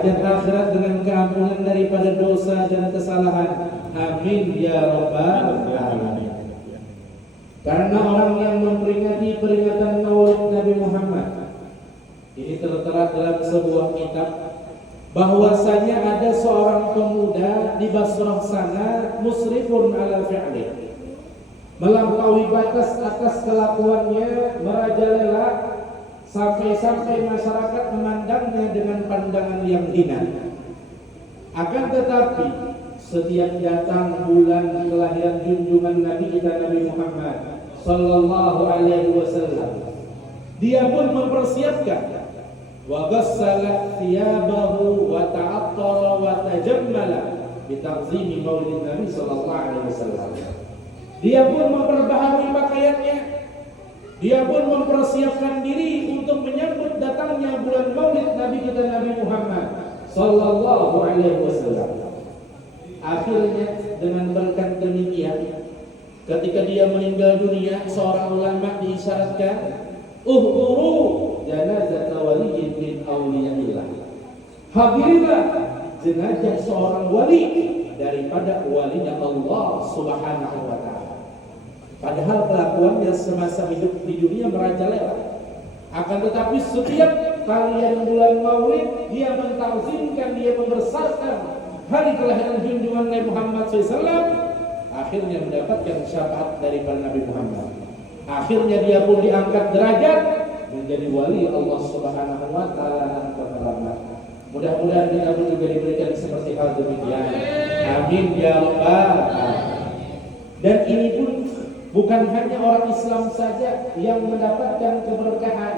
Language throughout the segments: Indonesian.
dan akhirat dengan keampunan daripada dosa dan kesalahan. Amin ya rabbal alamin. Karena orang yang memperingati peringatan Maulid Nabi Muhammad ini tertera dalam sebuah kitab bahwasanya ada seorang pemuda di Basrah sana musrifun ala fi'li, melampaui batas atas kelakuannya, merajalela sampai-sampai masyarakat memandangnya dengan pandangan yang hina. Akan tetapi setiap datang bulan kelahiran junjungan Nabi kita Nabi Muhammad sallallahu alaihi wasallam, dia pun mempersiapkan wa ghassala thiyabahu wa ta'attara wa tajammala bi ta'zimi maulid Nabi sallallahu alaihi wasallam. Dia pun memperbaharui pakaiannya, dia pun mempersiapkan diri untuk menyambut datangnya bulan Maulid Nabi kita Nabi Muhammad sallallahu alaihi wasallam. Akhirnya dengan berkat demikian, ketika dia meninggal dunia, seorang ulama diisyaratkan uhduru janazah waliyyin min awliyaillah. Hadirilah jenazah seorang wali daripada walinya Allah Subhanahu wa taala. Padahal kelakuannya semasa hidup di dunia merajalela. Akan tetapi setiap kalian bulan Maulid, dia mentazimkan, dia membesarkan hari kelahiran junjungan Nabi Muhammad SAW. Akhirnya mendapatkan syafaat daripada Nabi Muhammad. Akhirnya dia pun diangkat derajat menjadi wali Allah Subhanahu wa taala dan terhormat. Mudah-mudahan kita pun juga diberikan seperti hal demikian. Amin ya rabbal alamin. Dan ini pun bukan hanya orang Islam saja yang mendapatkan keberkahan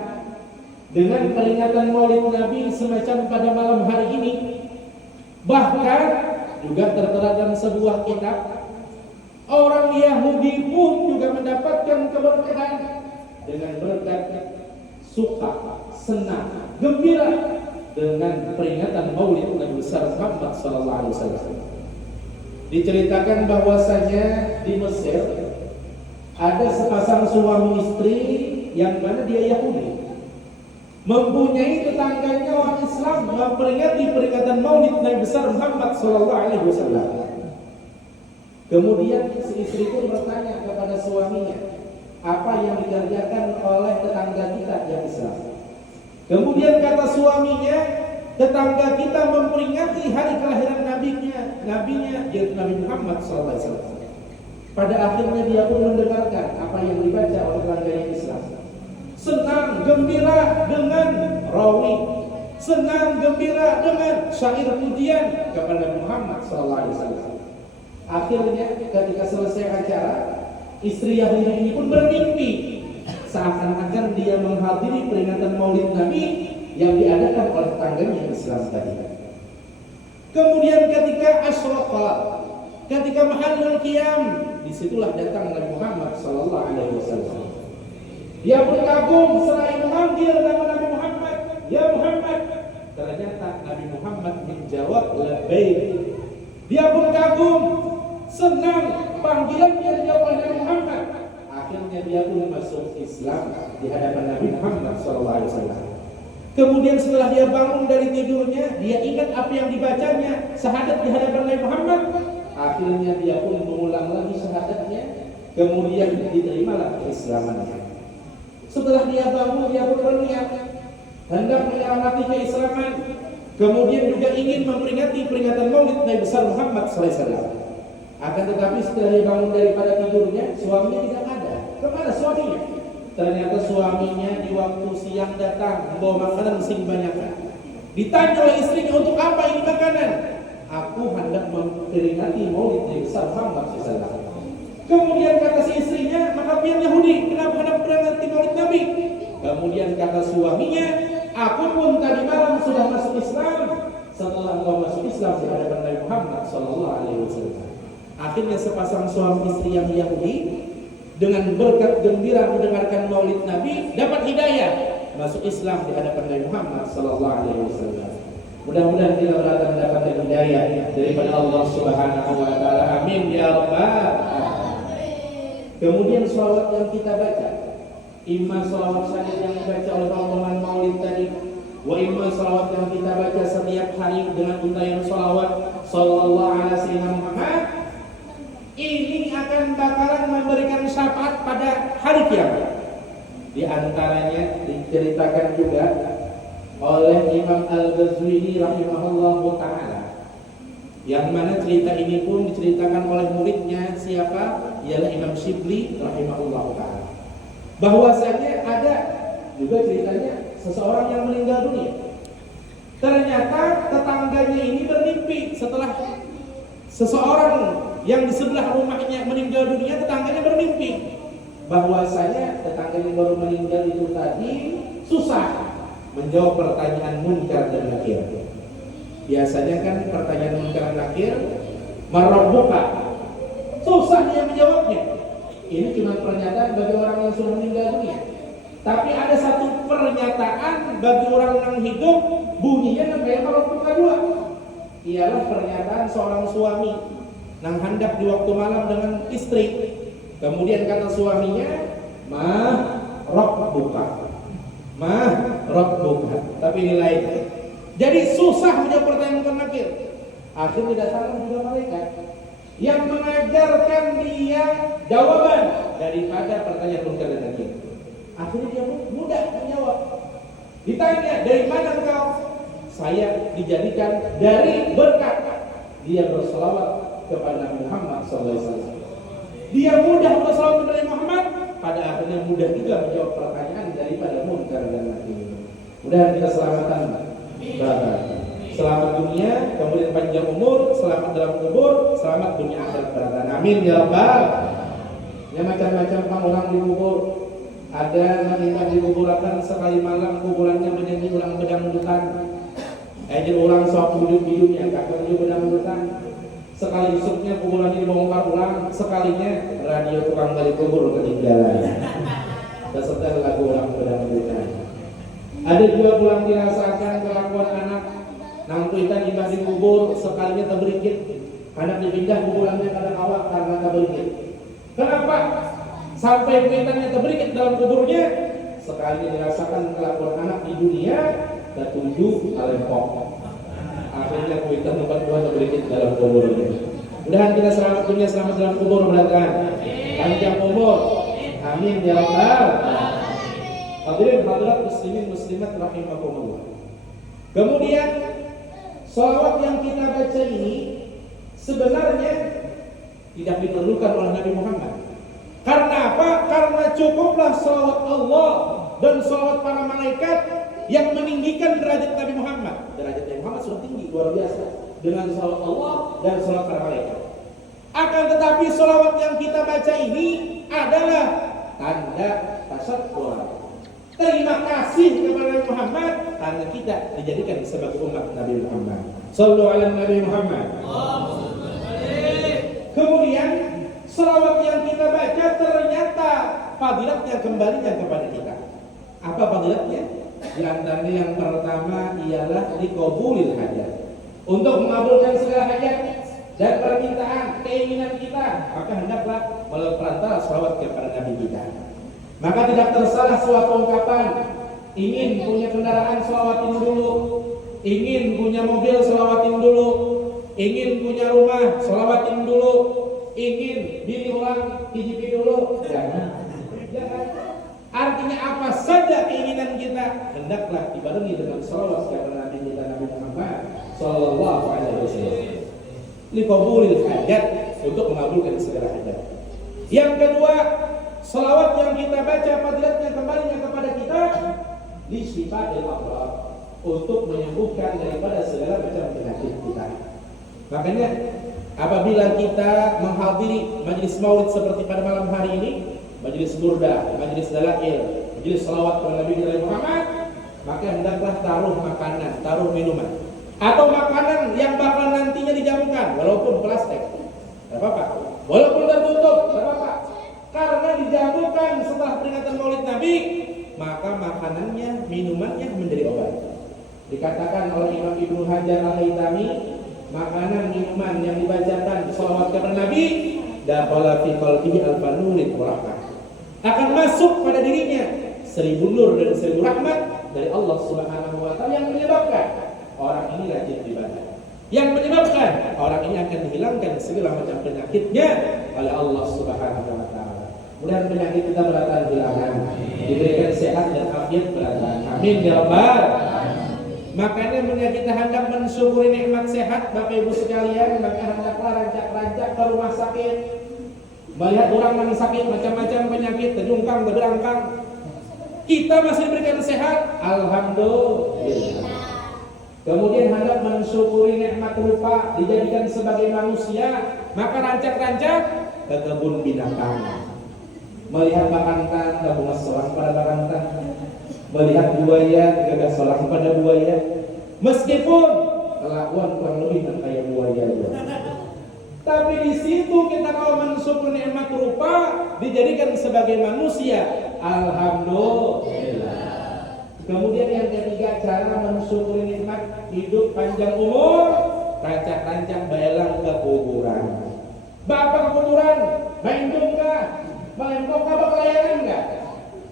dengan peringatan Maulid Nabi semacam pada malam hari ini. Bahkan juga tertera dalam sebuah kitab, orang Yahudi pun juga mendapatkan keberkahan dengan berkat suka, senang, gembira dengan peringatan Maulid Nabi besar Muhammad sallallahu alaihi wasallam. Diceritakan bahwasanya di Mesir ada sepasang suami istri yang mana dia Yahudi, mempunyai tetangganya orang Islam memperingati peringatan Maulid Nabi besar Muhammad sallallahu alaihi wasallam. Kemudian si istri pun bertanya kepada suaminya, apa yang dikerjakan oleh tetangga kita yang Islam? Kemudian kata suaminya, tetangga kita memperingati hari kelahiran nabinya yaitu Nabi Muhammad sallallahu alaihi wasallam. Pada akhirnya dia pun mendengarkan apa yang dibaca oleh tetangganya Islam. Senang gembira dengan rawi, senang gembira dengan syair pujian kepada Nabi Muhammad sallallahu alaihi wasallam. Akhirnya ketika selesai acara, istri Yahudi ini pun bermimpi seakan-akan dia menghadiri peringatan Maulid Nabi yang diadakan oleh tetangganya Islam tadi. Kemudian ketika asyraqah, ketika mahallul qiyam, disitulah datang Nabi Muhammad sallallahu alaihi wasallam. Dia pun kagum selain memanggil nama Nabi Muhammad, ya Muhammad. Ternyata Nabi Muhammad menjawab labbaik. Dia pun kagum, senang panggilan yang dijawab oleh Nabi Muhammad. Akhirnya dia pun masuk Islam di hadapan Nabi Muhammad sallallahu alaihi wasallam. Kemudian setelah dia bangun dari tidurnya, dia ingat apa yang dibacanya, syahadat di hadapan Nabi Muhammad. Akhirnya dia pun mengulang lagi syahadatnya, kemudian diterimalah keislamannya. Setelah dia bangun, dia pun berniat hendak menyelamati keislaman, kemudian juga ingin memperingati peringatan Maulid Nabi besar Muhammad sallallahu alaihi wasallam. Akan tetapi setelah dia bangun daripada tidurnya, suaminya tidak ada. Kemana suaminya? Ternyata suaminya di waktu siang datang membawa makanan sing banyak. Ditanya oleh istrinya, untuk apa ini makanan? Aku hendak memperingati Maulid Nabi besar Muhammad sallallahu alaihi wasallam. Kemudian kata si istrinya, maka biar Yahudi, kenapa hendak memperingati Maulid Nabi? Kemudian kata suaminya, aku pun tadi malam sudah masuk Islam setelah engkau masuk Islam di hadapan Nabi Muhammad sallallahu alaihi wasallam. Akhirnya sepasang suami istri yang Yahudi dengan berkat gembira mendengarkan Maulid Nabi dapat hidayah masuk Islam di hadapan Nabi Muhammad sallallahu alaihi wasallam. Mudah-mudahan kita berada mendapatkan hidayah daripada Allah Subhanahu wa taala. Amin ya rabbal alamin. Kemudian shalawat yang kita baca, imma shalawat saja yang dibaca oleh rombongan Maulid tadi wa imma salawat yang kita baca setiap hari dengan untayan salawat sallallahu alaihi wasallam Muhammad, ini akan bakalan memberikan syafaat pada hari kiamat. Di antaranya diceritakan juga oleh Imam Al-Ghazwini rahimahullahu ta'ala, yang mana cerita ini pun diceritakan oleh muridnya siapa? Ialah Imam Shibli rahimahullahu ta'ala, bahwasanya ada juga ceritanya seseorang yang meninggal dunia. Ternyata tetangganya ini bermimpi setelah seseorang yang di sebelah rumahnya meninggal dunia, tetangganya bermimpi bahwasanya tetangganya baru meninggal itu tadi susah menjawab pertanyaan munkar dan nakir. Biasanya kan pertanyaan munkar dan nakir, marabbuka, susah dia menjawabnya. Ini cuma pernyataan bagi orang yang sudah meninggal dunia. Tapi ada satu pernyataan bagi orang yang hidup, bunyinya kayak marabbuka dua. Ialah pernyataan seorang suami yang hendak di waktu malam dengan istri. Kemudian kata suaminya, "Ma rabbuka." Ma rabbuka. Tapi ini lain. Jadi susah menjawab pertanyaan munkar nakir. Akhirnya datang juga malaikat yang mengajarkan dia jawaban daripada pertanyaan munkar dan nakir. Akhirnya dia mudah menjawab. Ditanya, "Dari mana engkau?" "Saya dijadikan dari berkat." Dia berselawat kepada Nabi Muhammad SAW. Dia mudah berselawat kepada Muhammad, pada akhirnya mudah juga menjawab pertanyaan daripada munkar dan nakir. Mudah kita selamatan barat. Selamat dunia, kemudian panjang umur, selamat dalam kubur, selamat dunia akhirat barat. Amin ya rabbal. Ya macam-macam orang di kubur. Ada yang di kuburan sekali malam kuburannya menyanyi ulang bedang-bedan. Jadi orang sok hidup-hidupnya kakak hidup bedang-bedan. Sekali besoknya kuburan ini dibongkar ulang, sekalinya radio tukang gali kubur ketinggalan. Beserta lagu orang bedang-bedan. Ada juga pulang dirasakan kelakuan anak nang kuitan imbah di kubur, sekalinya terberikit. Anak dipindah kuburannya kadang awak karena terberikit. Kenapa? Sampai kuitannya terberikit dalam kuburnya, sekalinya dirasakan kelakuan anak di dunia, tertuju alempok. Akhirnya kuitan tempat Tuhan terberikit dalam kuburnya. Mudah-mudahan kita selamat dunia, selamat dalam kubur berdatangan. Panjang umur. Amin ya rabbal. Hadirin hadirat muslimin muslimat rahimakumullah. Kemudian shalawat yang kita baca ini sebenarnya tidak diperlukan oleh Nabi Muhammad. Karena apa? Karena cukuplah shalawat Allah dan shalawat para malaikat yang meninggikan derajat Nabi Muhammad. Derajat Nabi Muhammad sudah tinggi, luar biasa, dengan shalawat Allah dan shalawat para malaikat. Akan tetapi shalawat yang kita baca ini adalah tanda tasyakkur, terima kasih kepada Nabi Muhammad karena kita dijadikan sebagai umat Nabi Muhammad. Shallu ala Nabi Muhammad. Kemudian shalawat yang kita baca ternyata fadilatnya kembalinya kepada kita. Apa fadilatnya? Di antaranya yang pertama ialah liqabulil hajat, untuk mengabulkan segala hajat dan permintaan keinginan kita, maka hendaklah melalui perantara shalawat kepada Nabi kita. Maka tidak tersalah suatu ungkapan, ingin punya kendaraan shalawatin dulu, ingin punya mobil shalawatin dulu, ingin punya rumah shalawatin dulu, ingin bini orang hijiki dulu. Jangan. Artinya apa saja keinginan kita hendaklah dibarengi dengan shalawat kepada Nabi kita Nabi Muhammad sallallahu alaihi wasallam. Liqabulil hajat, untuk mengabulkan segala hajat. Yang kedua, shalawat yang kita baca fadilatnya kembalinya kepada kita li syifail amrad, untuk menyembuhkan daripada segala macam penyakit kita. Makanya apabila kita menghadiri majelis maulid seperti pada malam hari ini, majelis burda, majelis dalail, majelis salawat kepada Nabi Muhammad, maka hendaklah taruh makanan, taruh minuman, atau makanan yang bakal nantinya dijamukan, walaupun plastik, tidak apa-apa, walaupun tertutup, tidak apa-apa, karena dijamukan setelah peringatan Maulid Nabi, maka makanannya, minumannya menjadi obat. Dikatakan oleh Imam Ibnu Hajar Al-Haytami, makanan minuman yang dibacakan salawat kepada Nabi, dakhala fi qalbihi alfanurin wa rahmah, akan masuk pada dirinya 1000 nur dan 1000 rahmat, dari Allah Subhanahu wa taala yang menyebabkan orang ini rajin ibadah. Yang menyebabkan orang ini akan dihilangkan segala macam penyakitnya oleh Allah Subhanahu wa taala. Mudah-mudahan penyakit kita beratan hilangan, diberikan sehat dan afiat beratan. Amin ya rabbal. Makanya mulia kita hendak mensyukuri nikmat sehat, Bapak Ibu sekalian, maka hendaklah rancak-rancak ke rumah sakit. Melihat orang yang sakit macam-macam penyakit, terjungkang, terberangkang, kita masih diberikan sehat, alhamdulillah. Kemudian hendak mensyukuri nikmat rupa, dijadikan sebagai manusia, maka rancak-rancak ke kebun binatang. Melihat bakantan, gabungan seorang pada bakantan. Melihat buaya, gagas seorang pada buaya. Meskipun kelakuan kurang lebih kayak buaya. Tapi di situ kita kalau mensyukuri nikmat rupa, dijadikan sebagai manusia, alhamdulillah. Kemudian yang ketiga, cara mensyukuri nikmat hidup panjang umur, rancak-rancak bayalang ke kuburan. Bapak ke kuburan, main dongka, melempok apa kelayangan enggak?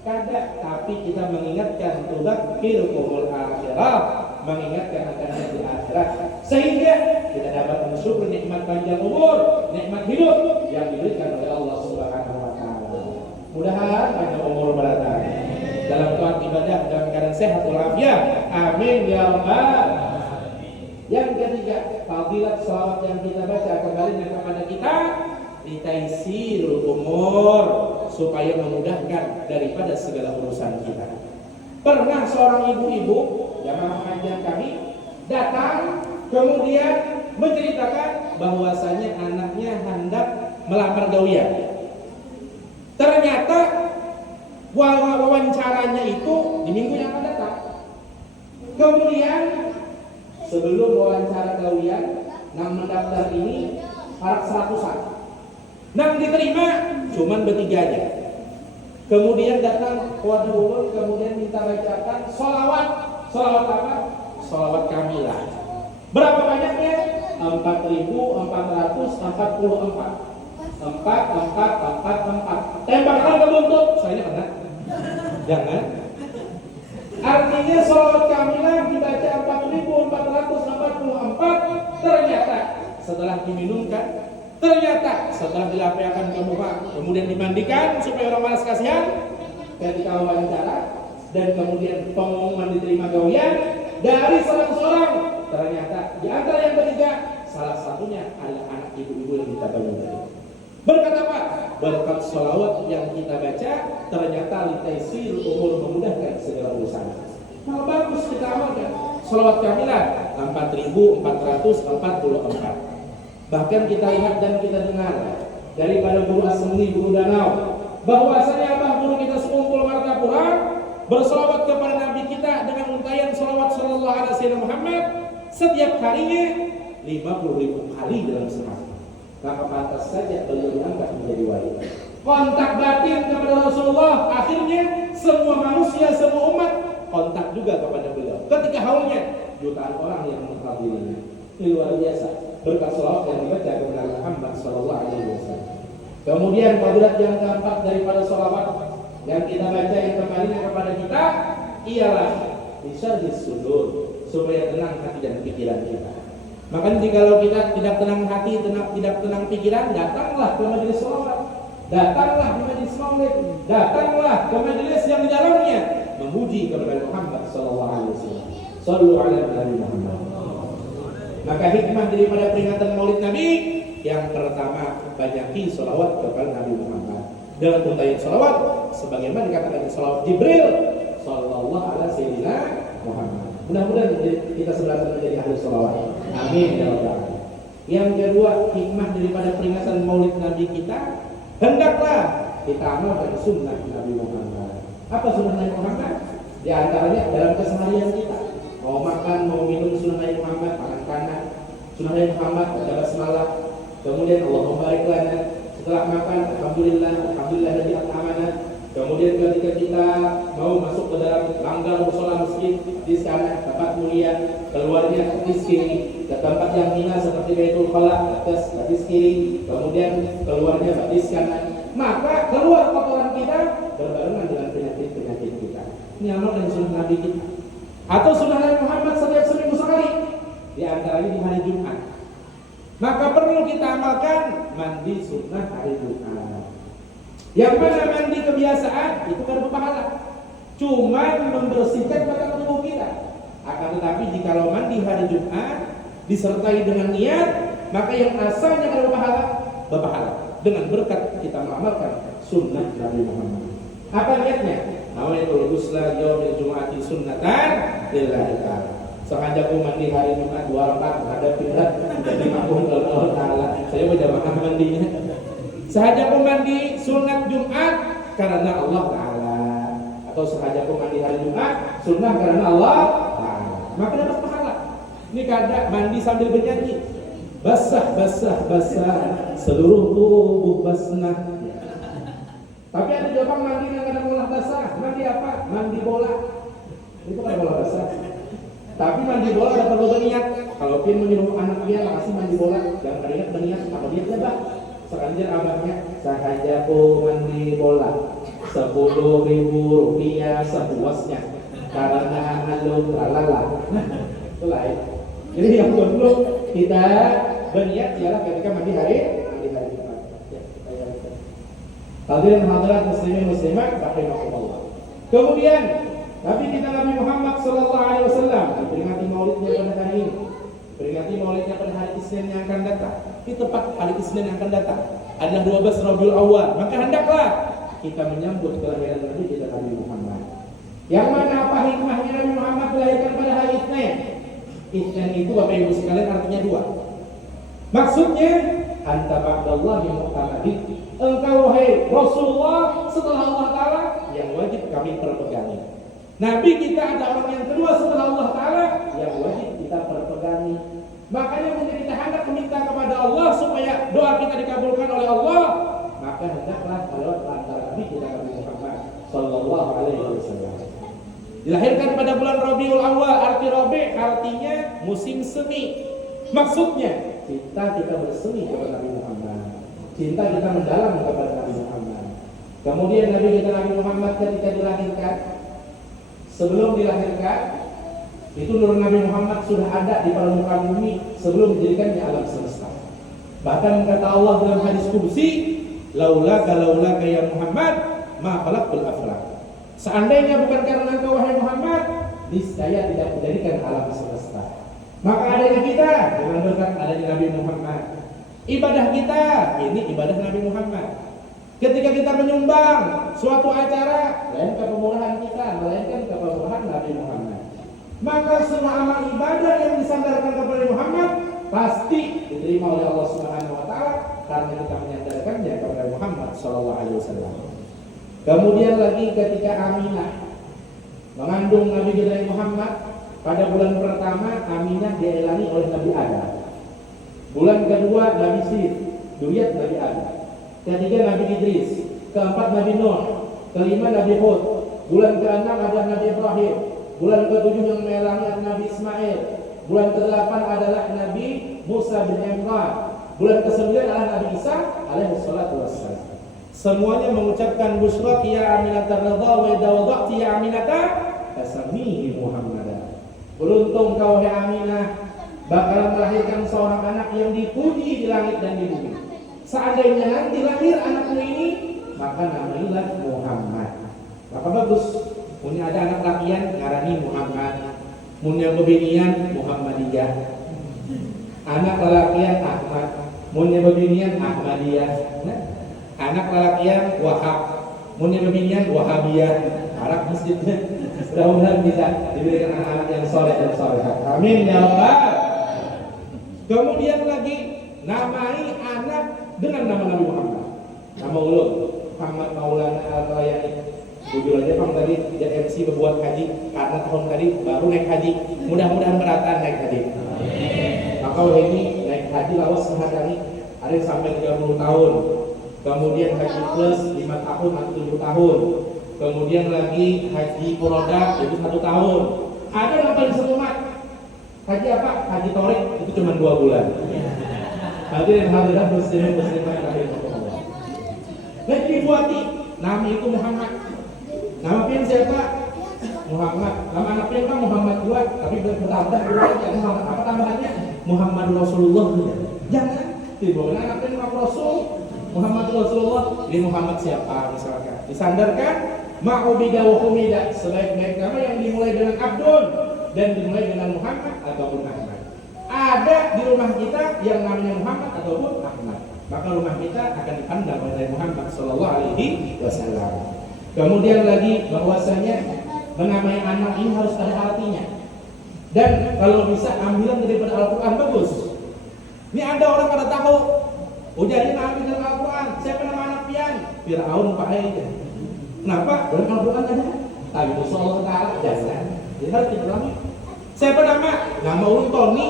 Kada, tapi kita mengingatkan tudzakkirukumul akhirah, mengingatkan akan hari akhirat, sehingga kita dapat mensyukuri nikmat panjang umur, nikmat hidup yang diberikan oleh Allah Subhanahu wa taala. Mudah-mudahan panjang umur berada dalam taat ibadah dalam keadaan sehat walafiat. Amin ya rabbal. Yang ketiga, fadilat salawat yang kita baca kembali kepada kita litaisirul umur, supaya memudahkan daripada segala urusan kita. Pernah seorang ibu-ibu jamaah pengajian kami datang kemudian menceritakan bahwasanya anaknya hendak melamar gawian. Ternyata wawancaranya itu di minggu yang akan datang. Kemudian sebelum wawancara gawian, nang mendaftar ini harap 100-an. Nang diterima cuman bertiganya. Kemudian datang waduh, kemudian minta bacakan sholawat. Sholawat apa? Sholawat kamilah. Berapa banyaknya? 4.444. 4. Tembakan ke buntut. Soalnya kena. Jangan. Artinya sholawat kamilah dibaca 4.444. Ternyata setelah diminumkan, ternyata setelah dilapiakan ke muka, kemudian dimandikan supaya orang malas kasihan ketika wawancara, dan kemudian pengumuman diterima gawian dari 100 orang, ternyata di antara yang ketiga salah satunya adalah anak ibu-ibu yang kita bangun tadi. Berkat apa? Berkat sholawat yang kita baca, ternyata litaisir umur, memudahkan segala urusan. Nah, bagus kita amalkan sholawat kamilah 4.444. Bahkan kita lihat dan kita dengar daripada guru Asmuni, guru Danau, bahwasanya abah guru kita sekumpul Martapura bersolawat kepada Nabi kita dengan untayan solawat sallallahu alaihi wasallam Muhammad setiap harinya 50.000 kali dalam sehari. Maka pantas saja beliau diangkat menjadi wali. Kontak batin kepada Rasulullah, akhirnya semua manusia, semua umat kontak juga kepada beliau. Ketika haulnya jutaan orang yang menghadirinya. Ini luar biasa. Berkat salawat yang dibaca kepada Muhammad sallallahu alaihi wasallam. Kemudian fadilat yang keempat daripada salawat yang kita baca yang kembali kepada kita ialah bisyarhis sudur, supaya tenang hati dan pikiran kita. Makanya kalau kita tidak tenang hati, tidak tenang pikiran, datanglah ke majelis salawat, datanglah ke majelis maulid, datanglah ke majelis yang di dalamnya memuji kepada Muhammad sallallahu alaihi wasallam. Shallu ala Nabi Muhammad. Maka hikmah daripada peringatan Maulid Nabi yang pertama, banyaki sholawat kepada Nabi Muhammad dengan untayan sholawat sebagaimana dikatakan sholawat Jibril sallallahu alaihi sayyidina Muhammad. Mudah-mudahan kita sebenarnya menjadi ahli sholawat. Amin ya rabbal alamin. Yang kedua, hikmah daripada peringatan Maulid Nabi kita, hendaklah kita amalkan sunnah Nabi Muhammad. Apa sunnah Nabi Muhammad? Di antaranya dalam keseharian kita. Mau makan, mau minum, sunnah Nabi Muhammad, makan kanan, sunnah Nabi Muhammad, baca basmalah. Kemudian Allahumma barik lana. Setelah makan, alhamdulillah, alhamdulillah dari amanah. Kemudian ketika kita mau masuk ke dalam langgar musola masjid di sana tempat mulia, keluarnya di kiri, ke tempat yang hina seperti Baitul Khala atas batis kiri, kemudian keluarnya batis kanan. Maka keluar kotoran kita berbarengan dengan penyakit-penyakit kita. Ini amal dan sunnah Nabi kita. Atau sunnah Nabi Muhammad setiap seminggu sekali, di antaranya di hari Jumat. Maka perlu kita amalkan mandi sunnah hari Jumat. Yang mana mandi kebiasaan itu kan berpahala, cuma membersihkan badan tubuh kita. Akan tetapi jikalau mandi hari Jumat disertai dengan niat, maka yang asalnya kan berpahala dengan berkat kita mengamalkan sunnah Nabi Muhammad. Apa niatnya? Nawaitul ghusla yaumil jumu'ati sunnatan lillahi ta'ala. Sengaja aku mandi hari Jumat 2 rakaat ada berat jadi makmum Allah Ta'ala. Saya berjamaah mandinya. Sengaja aku mandi sunat Jumat karena Allah Ta'ala, atau sengaja aku mandi hari Jumat sunnah karena Allah Ta'ala, maka dapat pahala. Ini kadang mandi sambil bernyanyi, basah seluruh tubuh basnah. Tapi ada juga mandi yang kadang bola basah. Mandi apa? Mandi bola. Itu kan bola basah. Tapi mandi bola ada perlu berniat. Kalau pin menyuruh anak dia kasih mandi bola, jangan beringat berniat. Apa dia coba? Sekanjir abahnya, sahaja aku mandi bola 10.000 rupiah sepuasnya karena alum lalala. Itu lain. Jadi yang perlu kita berniat ialah ketika mandi hari Jumat. Hadirin hadirat muslimin muslimat rahimakumullah. Kemudian Nabi kita Nabi Muhammad sallallahu alaihi wasallam memperingati maulidnya pada hari ini. Peringati maulidnya pada hari Isnin yang akan datang. Di tepat hari Isnin yang akan datang adalah 12 Rabiul Awal. Maka hendaklah kita menyambut kelahiran Nabi kita Nabi Muhammad. Yang mana apa hikmahnya Nabi Muhammad dilahirkan pada hari Isnin? Isnin itu Bapak Ibu sekalian artinya 2. Maksudnya anta ba'dallahi mu'tamadid. Engkau wahai Rasulullah setelah Allah Ta'ala yang wajib kami perpegangi. Nabi kita ada orang yang kedua setelah Allah Ta'ala yang wajib kita perpegangi. Makanya menjadi hendak meminta kepada Allah supaya doa kita dikabulkan oleh Allah, maka hendaklah lewat antara Nabi kita Nabi Muhammad sallallahu alaihi wasallam. Dilahirkan pada bulan Rabiul Awal, arti Rabi artinya musim semi. Maksudnya kita bersemi kepada Nabi Muhammad. Cinta kita mendalam kepada Nabi Muhammad. Kemudian Nabi kita Nabi Muhammad ketika dilahirkan, sebelum dilahirkan itu nur Nabi Muhammad sudah ada di permukaan bumi sebelum dijadikannya alam semesta. Bahkan kata Allah dalam hadis qudsi, laulaka ya Muhammad ma khalaqtul aflaq. Seandainya bukan karena engkau wahai Muhammad, niscaya tidak menjadikan alam semesta. Maka adanya kita dengan berkat adanya Nabi Muhammad. Ibadah kita ini ibadah Nabi Muhammad. Ketika kita menyumbang suatu acara, lain kepemurahan kita, melainkan kepemurahan Nabi Muhammad. Maka semua amal ibadah yang disandarkan kepada Muhammad pasti diterima oleh Allah Subhanahu wa taala karena kita menyandarkannya kepada Muhammad sallallahu alaihi wasallam. Kemudian lagi ketika Aminah mengandung Nabi kita Muhammad, pada bulan pertama Aminah dielani oleh Nabi Adam. Bulan kedua Nabi Sif, duriat Nabi Adam. Ketiga Nabi Idris, keempat Nabi Nuh, kelima Nabi Hud, bulan keenam adalah Nabi Ibrahim, bulan ketujuh yang melalui Nabi Ismail, bulan ke-8 adalah Nabi Musa bin Imran, bulan ke-9 adalah Nabi Isa alaihi salatu wassalam. Semuanya mengucapkan busrak ya Aminata radha wa idza wada'ti ya Aminata tasmihi Muhammadan. Beruntung kau hai Aminah bakalan melahirkan seorang anak yang dipuji di langit dan di bumi. Seandainya nanti lahir anakmu ini, maka namailah Muhammad. Maka bagus. Punya ada anak lakian ngarani Muhammad, punya bebinian Muhammadiyah. Anak lelakian Ahmad, punya bebinian Ahmadiyah. Anak lelakian Wahab, punya bebinian Wahabiyah. Harap masjidnya mudah-mudahan bisa diberikan anak-anak yang soleh dan solehah. Amin ya Allah. Kemudian lagi namai anak dengan nama Nabi Muhammad. Nama ulun Muhammad Maulana Al-Rayani. Jujur aja Bang tadi jadi MC berbuat haji karena tahun tadi baru naik haji. Mudah-mudahan beratan naik haji. Maka ini naik haji lawas sehari ada yang sampai 30 tahun. Kemudian haji plus 5 tahun atau 7 tahun. Kemudian lagi haji furoda itu 1 tahun. Ada yang paling semumat. Haji apa? Haji torik itu cuma 2 bulan. Hadirin hadirat muslimin muslimat rahimahullah. Haji buati nama itu Muhammad. Nama pin siapa? Muhammad. Nama anaknya kan Muhammad juga, tapi bertambah juga aja Muhammad. Apa tambahannya? Muhammad Rasulullah juga. Jangan. Tiba-tiba anaknya Muhammad Rasul. Muhammad Rasulullah. Ini Muhammad siapa misalkan? Disandarkan ma'ubidah wa humidah. Sebaik-baik nama yang dimulai dengan Abdul dan dimulai dengan Muhammad ataupun Ahmad. Ada di rumah kita yang namanya Muhammad ataupun Ahmad, maka rumah kita akan dipandang oleh Muhammad Sallallahu Alaihi Wasallam. Kemudian lagi bahwasanya menamai anak ini harus ada artinya, dan kalau bisa ambilan daripada Al-Quran bagus. Ini ada orang pada tahu, jadi ambil dari Al-Quran. Siapa nama anak pian? Fir'aun Pak Aida. Kenapa? Dalam Al-Quran ada. Tapi itu Allah Taala jangan. Jadi harus dipahami. Siapa nama? Nama ulun Tony.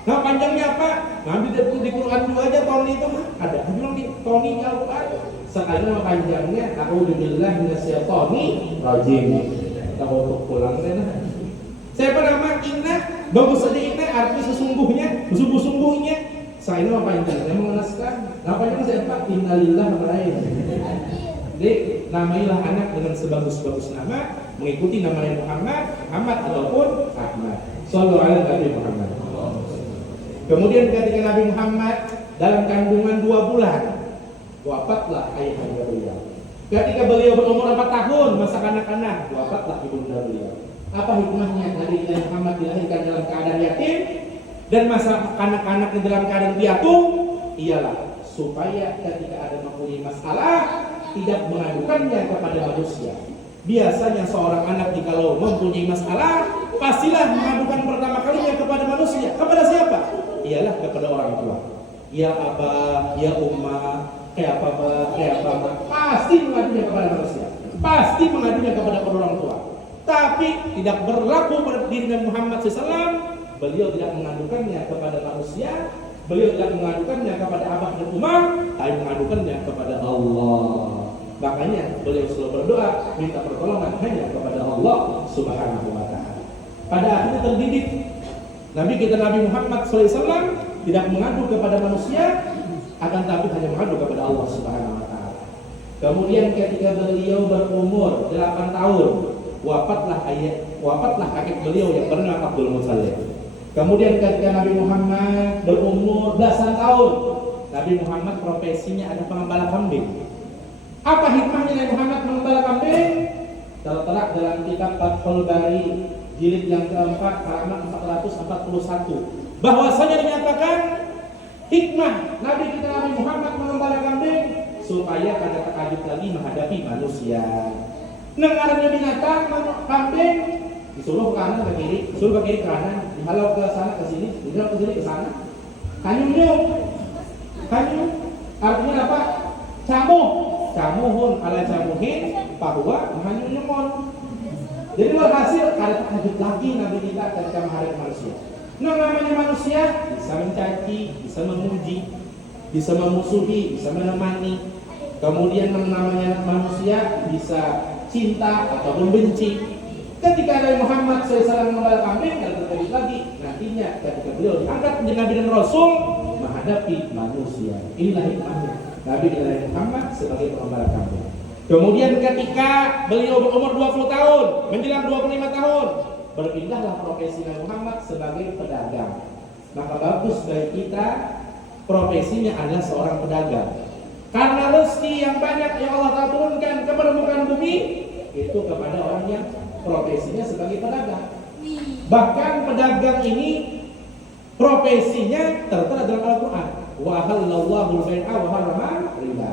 Nah panjangnya apa? Ngambil di Quran juga aja Tony itu mah ada. Bilang di Tony di Al-Quran. Sekali nama panjangnya A'udzubillah minasyaitonir rajim. Kita untuk pulang deh. Siapa nama Inna? Bagus saja Inna arti sesungguhnya, sungguh-sungguhnya. Saya nama panjangnya mengenaskan. Nama panjangnya siapa? Innalillah wa Jadi namailah anak dengan sebagus-bagus nama, mengikuti namanya Muhammad ataupun Ahmad. Shallallahu alaihi Nabi Muhammad. Kemudian ketika Nabi Muhammad dalam kandungan 2 bulan, wafatlah ayahnya beliau. Ketika beliau berumur 4 tahun, masa kanak-kanak, wafatlah ibunda beliau. Apa hikmahnya Nabi Muhammad dilahirkan dalam keadaan yatim dan masa kanak-kanak dalam keadaan piatu? Ialah supaya ketika ada mempunyai masalah tidak mengadukannya kepada manusia. Biasanya seorang anak jikalau mempunyai masalah pastilah mengadukan pertama kalinya kepada manusia. Kepada siapa? Ialah kepada orang tua. Ya abah, ya ummah, kayak apa, pasti mengadunya kepada manusia. Pasti mengadunya kepada orang tua. Tapi tidak berlaku pada diri Nabi Muhammad SAW. Beliau tidak mengadukannya kepada manusia. Beliau tidak mengadukannya kepada abah dan ummah, tapi mengadukannya kepada Allah. Makanya beliau selalu berdoa minta pertolongan hanya kepada Allah Subhanahu wa Ta'ala. Pada akhirnya terdidik Nabi kita Nabi Muhammad SAW tidak mengadu kepada manusia, akan tapi hanya mengadu kepada Allah Subhanahu wa Ta'ala. Kemudian ketika beliau berumur 8 tahun, wafatlah kakek beliau yang bernama Abdul Muthalib. Kemudian ketika Nabi Muhammad berumur belasan tahun, Nabi Muhammad profesinya ada pengembala kambing. Apa hikmahnya Nabi Muhammad mengembala kambing? Tertera dalam kitab Fathul Bari jilid yang keempat halaman 441 bahwasanya dinyatakan hikmah Nabi kita Nabi Muhammad mengembala kambing supaya kada takajub lagi menghadapi manusia. Nengarnya binatang kambing disuruh ke kanan ke kiri, disuruh ke kiri ke kanan, dihalau ke sana ke sini, dihalau ke sini ke sana. Kanyum artinya apa? Camuhun ala camuhin bahwa menghanyum. Jadi berhasil ada takajub lagi Nabi kita ketika menghadapi manusia. Nah namanya manusia bisa mencaci, bisa memuji, bisa memusuhi, bisa menemani. Kemudian namanya manusia bisa cinta atau membenci. Ketika Nabi Muhammad SAW mengembala kambing, dan terjadi lagi nantinya ketika beliau diangkat menjadi Nabi dan Rasul menghadapi manusia. Inilah hikmahnya Nabi Muhammad sebagai pengembala kambing. Kemudian ketika beliau berumur 20 tahun, menjelang 25 tahun, berpindahlah profesi Nabi Muhammad sebagai pedagang. Maka bagus bagi kita profesinya adalah seorang pedagang. Karena rezeki yang banyak yang Allah Ta'ala turunkan ke permukaan bumi itu kepada orang yang profesinya sebagai pedagang. Bahkan pedagang ini profesinya tertera dalam Al-Quran. Wa halallahu al-bai'a wa harrama riba.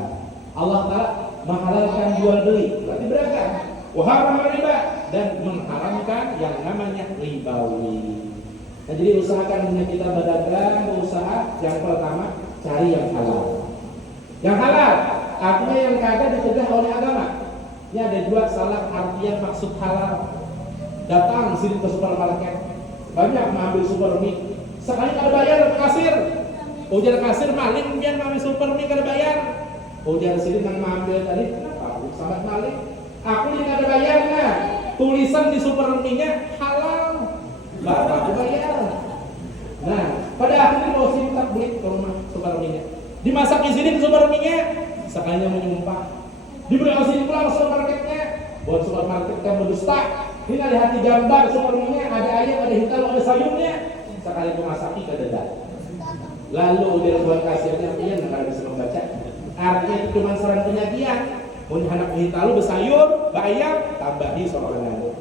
Allah Ta'ala menghalalkan jual beli, berarti berdagang. Wa harrama riba, dan mengharamkan yang namanya ribawi. Nah, jadi usahakan kita berdagang, berusaha yang pertama cari yang halal. Yang halal artinya yang kagak dicegah oleh agama. Ini ada dua salah artian maksud halal. Datang sini ke supermarket, banyak mengambil supermi. Sekali kada bayar ke kasir, ujar kasir maling biar mengambil supermi kada bayar. Ujar sini yang mengambil tadi, kenapa? Sangat maling. Aku ini kada bayar nah. Tulisan di superminya halal, bapak aku bayar. Nah, pada akhirnya mau simpan beli ke rumah superminya. Dimasak di sini superminya, sekalinya menyumpah. Diberi sini pulang supermarketnya, buat supermarket kan berdusta. Ini lihat di gambar sepertinya ada ayam, ada hitam, ada sayurnya. Sekali memasaki ke dada. Lalu dia buat kasirnya, dia nggak bisa membaca. Artinya itu cuma saran penyajian. Mau anak hitam bersayur, bayam, tambahi seorang lain.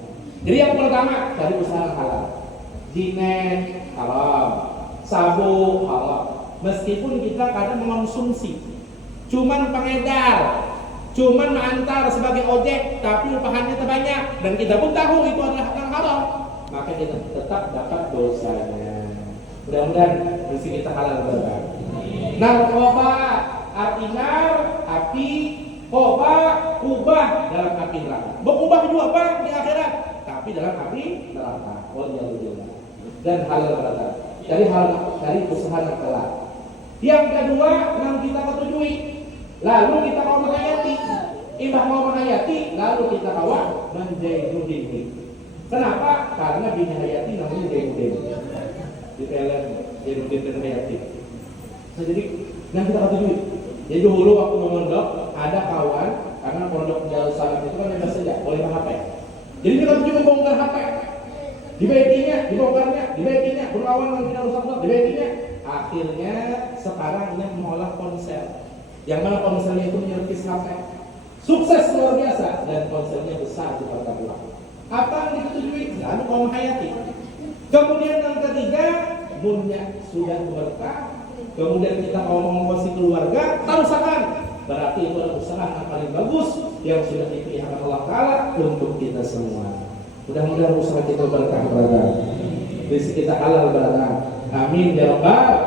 Jadi yang pertama dari usaha halal. Jinen halal, sabu halal. Meskipun kita kadang mengonsumsi, cuman pengedar, cuman mengantar sebagai ojek, tapi upahannya terbanyak, dan kita pun tahu itu adalah hal haram, maka kita tetap dapat dosanya. Mudah-mudahan rezeki kita halal berkah. Narkoba, artinya api, koba, ubah dalam api neraka. Berubah juga apa di akhirat, tapi dalam api neraka. Wallahu dan halal berkah. Dari usaha nakala. Yang kedua yang kita ketujui, lalu kita mau menghayati, imbah mau menghayati, lalu kita awak menjahidudin. Kenapa? Karena bini hayati namanya jahidudin. Di film jahidudin dan hayati. Nah, jadi yang kita ketujui. Jadi dulu waktu memondok ada kawan, karena pondok Darussalam itu kan bebas saja, boleh HP. Jadi kita ketujui membongkar HP. Dibaikinya, dibongkarnya, dibaikinya, berlawan dengan Darussalam, dibaikinya. Akhirnya sekarang ini mengolah ponsel, yang mana ponselnya itu menyervis HP. Sukses luar biasa dan ponselnya besar di kota pulang. Apa yang disetujui? Lalu mau menghayati. Kemudian yang ketiga, munnya sudah berkah. Kemudian kita mau mengawasi keluarga, tarusakan. Berarti itu adalah usaha yang paling bagus yang sudah dipilihkan Allah Taala untuk kita semua. Mudah-mudahan usaha kita berkah berada. Rezeki kita halal berada. Amin ya rabbal.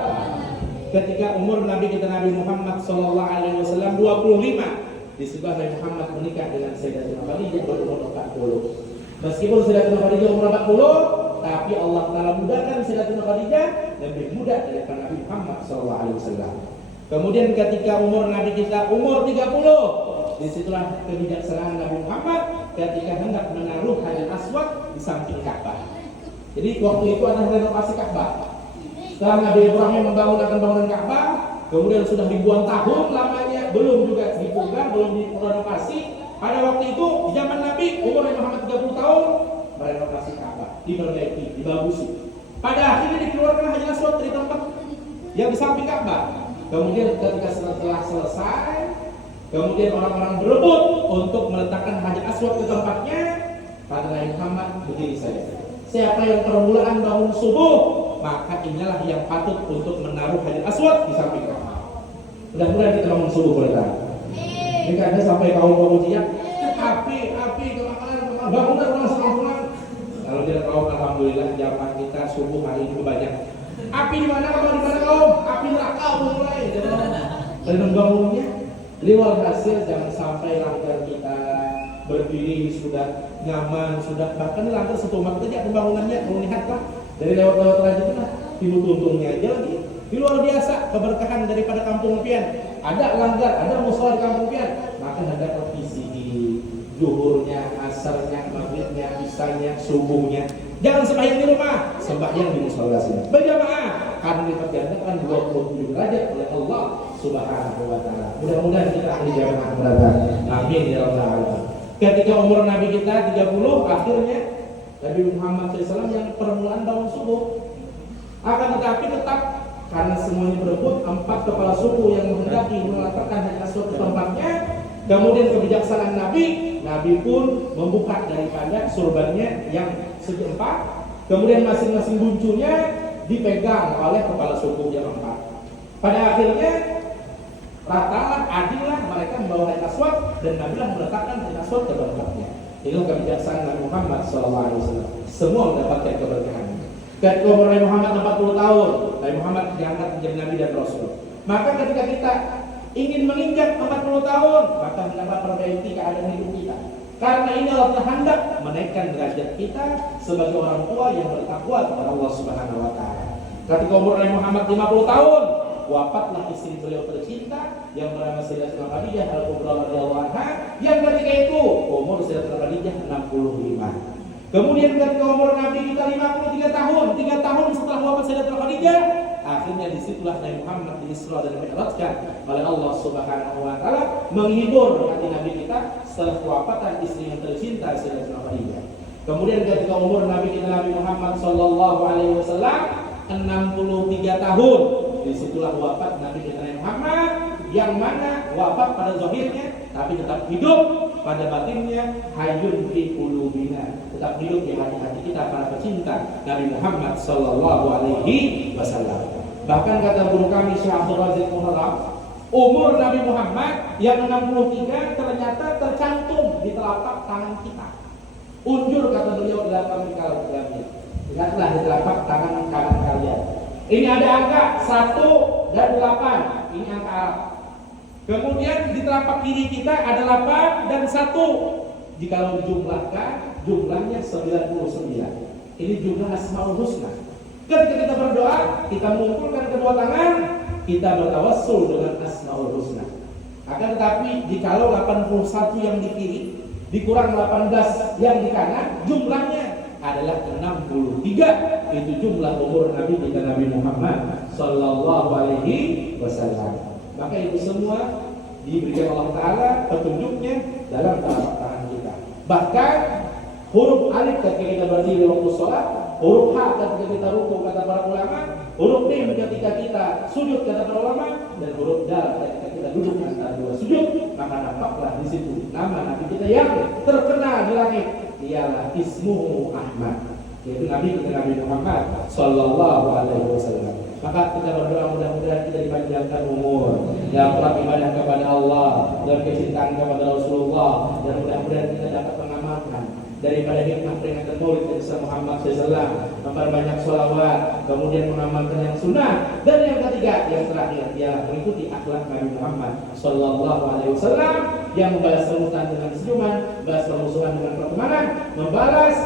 Ketika umur Nabi kita Nabi Muhammad sallallahu alaihi wasallam 25, disebut Nabi Muhammad menikah dengan Sayyidatina Khadijah berumur 40. Meskipun Sayyidatina Khadijah umur 40, tapi Allah Taala mudahkan Sayyidatina Khadijah lebih muda daripada Nabi Muhammad sallallahu alaihi wasallam. Kemudian ketika umur Nabi kita umur 30, disitulah kebijaksanaan Nabi Muhammad ketika hendak menaruh Hajar Aswad di samping Ka'bah. Jadi waktu itu ada renovasi Ka'bah. Setelah Nabi Ibrahim membangun bangunan Ka'bah, kemudian sudah ribuan tahun lamanya belum juga dibongkar, belum direnovasi. Pada waktu itu di zaman Nabi umur Muhammad 30 tahun merenovasi Ka'bah, diperbaiki, dibagusi. Pada akhirnya dikeluarkan Hajar Aswad dari tempat yang di samping Ka'bah. Kemudian ketika setelah selesai, kemudian orang-orang berebut untuk meletakkan Hajar Aswad ke tempatnya. Pada Nabi Muhammad begini saja. Siapa yang permulaan bangun subuh, maka inilah yang patut untuk menaruh Hajar Aswad di samping Ka'bah. Mudah-mudahan kita bangun subuh berkah. Ini karena sampai kaum ujian, api kemakaran, bangunan langsung. Kalau dia kaum alhamdulillah jamaah kita subuh hari ini banyak. Api di mana kaum? Api neraka mulai. Dan membangunnya. Lewat hasil jangan sampai langgar kita berdiri sudah nyaman, sudah bahkan langgar satu umat saja pembangunannya kalau lihatlah dari lewat aja itu lah timbul untungnya aja lagi. Di luar biasa keberkahan daripada kampung pian. Ada langgar, ada musola di kampung pian, maka ada revisi zuhurnya, asarnya, maghribnya, isanya, subuhnya. Jangan sembahyang di rumah, sembahyang di musola sini. Berjamaah karena dipergandakan 27 derajat oleh Allah Subhanahu wa taala. Mudah-mudahan kita ahli jamaah berada. Amin ya rabbal alamin. Ketika umur Nabi kita 30, akhirnya Nabi Muhammad SAW yang permulaan bangun subuh. Akan tetapi tetap karena semuanya berebut, 4 kepala suku yang menghendaki meletakkan Hajar Aswad ke tempatnya. Kemudian kebijaksanaan Nabi pun membuka daripada surbannya yang segi 4. Kemudian masing-masing buncurnya dipegang oleh kepala suku yang 4. Pada akhirnya ratalah, adillah mereka membawa Hajar Aswad dan Nabi lah meletakkan Hajar Aswad ke tempatnya. Inilah kebijaksanaan Nabi Muhammad SAW. Semua mendapatkan keberkahan. Ketika umur Nabi Muhammad 40 tahun, Nabi Muhammad diangkat menjadi Nabi dan Rasul. Maka ketika kita ingin menginjak 40 tahun, maka mendapat perbaiki keadaan hidup kita. Karena ini Allah hendak menaikkan derajat kita sebagai orang tua yang bertakwa kepada Allah Subhanahu wa taala. Ketika umur Nabi Muhammad 50 tahun, wafatlah istri beliau tercinta yang bernama Sayyidatina Khadijah al-Kubra radhiyallahu anha, yang ketika itu umur Sayyidatina Khadijah 65. Kemudian ketika umur Nabi kita 53 tahun, 3 tahun setelah wafat Sayyidatina Khadijah, akhirnya disitulah Nabi Muhammad di-Isra dan Mi'rajkan oleh Allah Subhanahu wa taala, menghibur hati Nabi kita setelah kewafatan istri yang tercinta Sayyidatina Khadijah. Kemudian ketika umur Nabi kita Nabi Muhammad sallallahu alaihi wasallam 63 tahun, disitulah wafat Nabi kita Nabi Muhammad, yang mana wafat pada zahirnya tapi tetap hidup pada batinnya, hayyun fi qulubina, tetap hidup di hati-hati kita para pecinta Nabi Muhammad sallallahu alaihi wasallam. Bahkan kata guru kami Syekh Abdul Razak Muharram, umur Nabi Muhammad yang 63 ternyata tercantum di telapak tangan kita. Unjur kata beliau dalam kalau dalamnya. Lihatlah di telapak tangan kanan kalian. Ini ada angka 1 dan 8. Ini angka Arab. Kemudian di telapak kiri kita ada 8 dan 1. Jika dijumlahkan, jumlahnya 99. Ini jumlah Asmaul Husna. Ketika kita berdoa, kita mengumpulkan kedua tangan, kita bertawassul dengan Asmaul Husna. Akan tetapi jikalau 81 yang di kiri dikurang 18 yang di kanan, jumlahnya adalah 63. Itu jumlah umur Nabi kita Nabi Muhammad sallallahu alaihi wasallam. Maka itu semua diberikan Allah Ta'ala petunjuknya dalam telapak tangan kita. Bahkan huruf alif ketika kita berdiri waktu sholat, huruf H ketika kita ruku kata para ulama, huruf Mim ketika kita sujud kata para ulama, dan huruf Dal ketika kita duduk antara dua sujud. Maka nampaklah di situ nama Nabi kita yang terkenal di langit, ialah Ismuhu Ahmad, yaitu Nabi kita Nabi Muhammad sallallahu alaihi wasallam. Maka kita berdoa mudah-mudahan kita dipanjangkan umur, dalam ibadah kepada Allah, dalam kecintaan kepada Rasulullah, dan mudah-mudahan kita dapat mengamalkan daripada hikmah peringatan Maulid Nabi Muhammad SAW, memperbanyak sholawat, kemudian mengamalkan yang sunnah, dan yang ketiga, yang terakhir, ialah mengikuti akhlak Nabi Muhammad Sallallahu Alaihi Wasallam yang membalas kemutan dengan senyuman, membalas permusuhan dengan pertemanan, membalas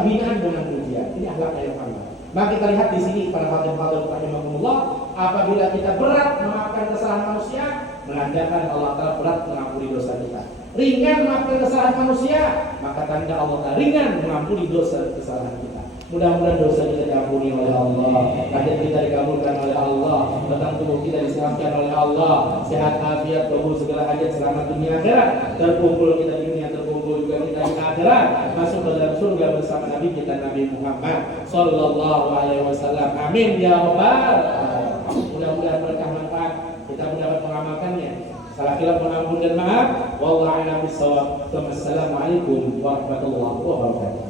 hinaan dengan pujian. Ini akhlak Nabi Muhammad. Maka kita lihat di sini para hadirin rahimahumullah, apabila kita berat memaafkan kesalahan manusia, menandakan Allah Ta'ala berat mengampuni dosa kita. Ringan memaafkan kesalahan manusia, maka tanda Allah Ta'ala ringan mengampuni dosa kesalahan kita. Mudah-mudahan dosa kita diampuni oleh Allah, hajat kita dikabulkan oleh Allah, batang tubuh kita diselamatkan oleh Allah, sehat afiat, kabul segala hajat, selamat dunia akhirat, terkumpul kita di dunia, terkumpul juga kita di akhirat, masuk ke dalam surga bersama Nabi kita Nabi Muhammad sallallahu alaihi wasallam. Amin ya rabbal alamin. Mudah-mudahan berkah manfaat, kita mendapat mengamalkannya. Salah khilaf mohon ampun dan maaf. Wallahu a'lam bishawab. Wassalamualaikum warahmatullahi wabarakatuh.